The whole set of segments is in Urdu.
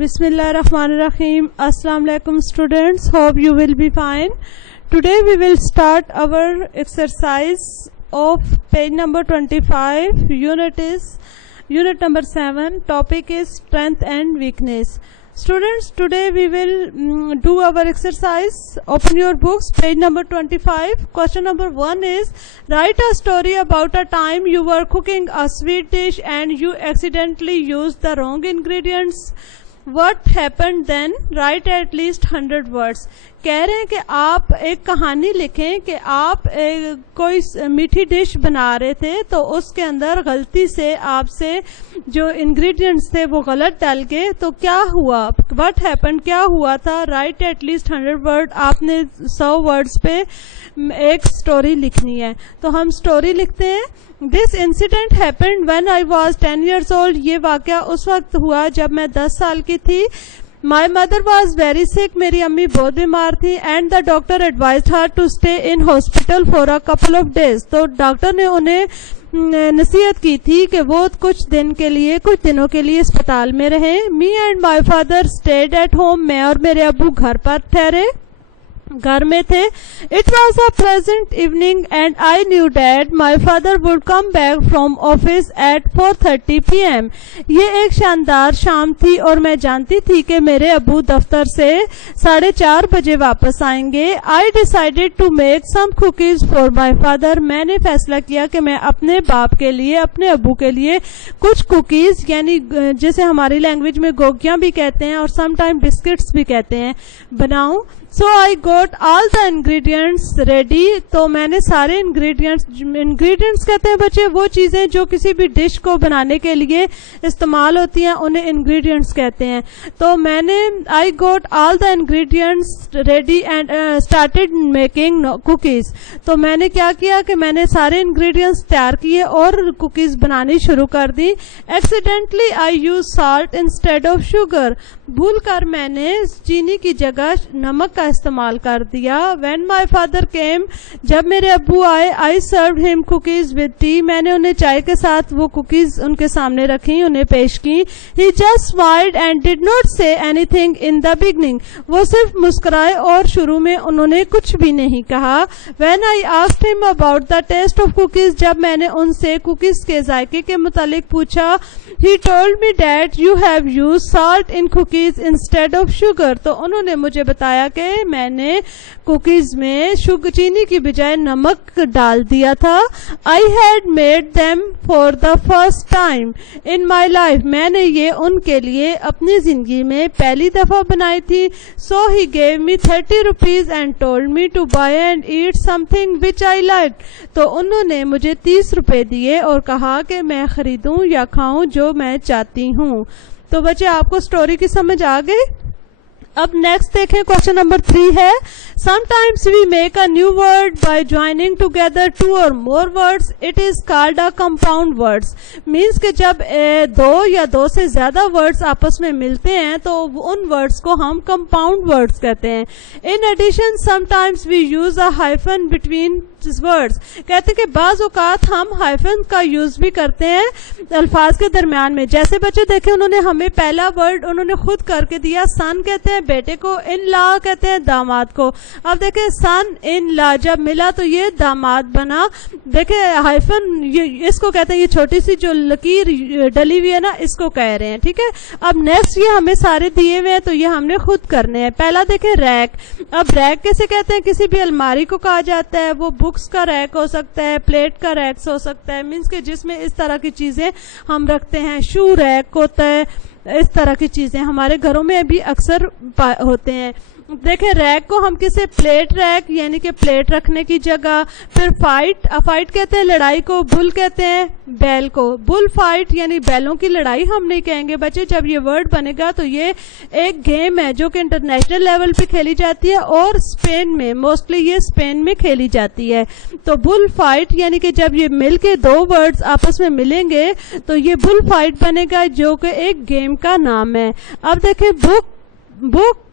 Bismillahirrahmanirrahim. Assalamu alaikum students. Hope you will be fine. Today we will start our exercise of page number 25. Unit number 7. Topic is strength and weakness. Students, today we will do our exercise. Open your books, page number 25. Question number 1 is, write a story about a time you were cooking a sweet dish and you accidentally used the wrong ingredients. What happened then? Write at least 100 words. کہہ رہے ہیں کہ آپ ایک کہانی لکھیں کہ آپ کوئی میٹھی ڈش بنا رہے تھے تو اس کے اندر غلطی سے آپ سے جو انگریڈینٹس تھے وہ غلط ڈال گئے تو کیا ہوا. وٹ ہیپن, کیا ہوا تھا. Write at least 100 word. آپ نے 100 ورڈز پہ ایک سٹوری لکھنی ہے. تو ہم سٹوری لکھتے ہیں. This incident happened when I was 10 years old. یہ واقعہ اس وقت ہوا جب میں 10 سال کی تھی. My mother was very sick. میری امی بہت بیمار تھی. And the doctor advised her to stay in hospital for a couple of days. تو ڈاکٹر نے انہیں نصیحت کی تھی کہ وہ کچھ دنوں کے لیے اسپتال میں رہیں. Me and my father stayed at home. میں اور میرے ابو گھر میں تھے. It was a pleasant evening and I knew that my father would come back from office at 4:30 p.m. یہ ایک شاندار شام تھی اور میں جانتی تھی کہ میرے ابو دفتر سے 4:30 بجے واپس آئیں گے. I decided to make some cookies for my father. میں نے فیصلہ کیا کہ میں اپنے باپ کے لیے, اپنے ابو کے لیے کچھ کوکیز, یعنی جسے ہماری لینگویج میں گوگیاں بھی کہتے ہیں اور سم ٹائم بسکٹس بھی کہتے ہیں, بناؤں. So I got all the ingredients ready. تو میں نے سارے انگریڈینٹس کہتے ہیں بچے وہ چیزیں جو کسی بھی ڈش کو بنانے کے لیے استعمال ہوتی ہیں, انہیں انگریڈینٹس کہتے ہیں. تو میں نے I got all the ingredients ready and started making cookies. تو میں نے کیا کیا کہ میں نے سارے انگریڈینٹس تیار کیے اور کوکیز بنانی شروع کر دی. Accidentally I used salt instead of sugar. بھول کر میں نے چینی کی جگہ نمک کا استعمال کر دیا. When my father came, جب میرے ابو آئے, I served him cookies with tea. میں نے انہیں چائے کے ساتھ وہ کوکیز ان کے سامنے رکھی, انہیں پیش کی. He just smiled and did not say anything in the beginning. وہ صرف مسکرائے اور شروع میں انہوں نے کچھ بھی نہیں کہا. When I asked him about the taste of cookies, جب میں نے ان سے کوکیز کے ذائقے کے متعلق پوچھا, he told me that you have used salt in cookies instead of sugar. تو انہوں نے مجھے بتایا کہ میں نے کوکیز میں چینی کی بجائے نمک ڈال دیا تھا. I had made them for the first time in my life. میں نے یہ ان کے لیے اپنی زندگی میں پہلی دفعہ بنائی تھی. So he gave me 30 rupees and told me to buy and eat something which I liked. تو انہوں نے مجھے 30 روپے دیے اور کہا کہ میں خریدوں یا کھاؤں جو میں چاہتی ہوں. تو بچے آپ کو سٹوری کی سمجھ آ گئی. اب نیکسٹ دیکھیں, کوشچن نمبر 3 ہے. Sometimes we make a new word by joining together 2 or more words. It is called a compound words. Means کہ جب 2 یا 2 سے زیادہ words آپس میں ملتے ہیں تو ان words کو ہم compound words کہتے ہیں. In addition, sometimes we use a hyphen between words. کہتے ہیں کہ بعض اوقات ہم hyphen کا یوز بھی کرتے ہیں الفاظ کے درمیان میں. جیسے بچے دیکھیں, انہوں نے ہمیں پہلا ورڈ انہوں نے خود کر کے دیا. سن کہتے ہیں بیٹے کو, ان لا کہتے ہیں داماد کو. اب دیکھیں سن ان لا جب ملا تو یہ داماد بنا. دیکھیں ہائفن اس کو کہتے ہیں, یہ چھوٹی سی جو لکیر ڈلی ہوئی ہے نا, اس کو کہہ رہے ہیں. ٹھیک ہے. اب نیکسٹ یہ ہمیں سارے دیے ہوئے ہیں تو یہ ہم نے خود کرنے ہیں. پہلا دیکھیں ریک. اب ریک کیسے کہتے ہیں, کسی بھی الماری کو کہا جاتا ہے. وہ بکس کا ریک ہو سکتا ہے, پلیٹ کا ریک ہو سکتا ہے, مینس کہ جس میں اس طرح کی چیزیں ہم رکھتے ہیں. شو ریک ہوتا ہے. اس طرح کی چیزیں ہمارے گھروں میں بھی اکثر ہوتے ہیں. دیکھیں ریک کو ہم کسے, پلیٹ ریک یعنی کہ پلیٹ رکھنے کی جگہ. پھر فائٹ کہتے ہیں لڑائی کو. بل کہتے ہیں بیل کو. بل فائٹ یعنی بیلوں کی لڑائی ہم نہیں کہیں گے بچے. جب یہ ورڈ بنے گا تو یہ ایک گیم ہے جو کہ انٹرنیشنل لیول پہ کھیلی جاتی ہے اور اسپین میں, موسٹلی یہ اسپین میں کھیلی جاتی ہے. تو بل فائٹ یعنی کہ جب یہ مل کے 2 ورڈز آپس میں ملیں گے تو یہ بل فائٹ بنے گا جو کہ ایک گیم کا نام ہے. اب دیکھیں بک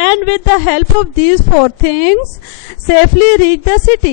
and with the help of these 4 things safely reach the city।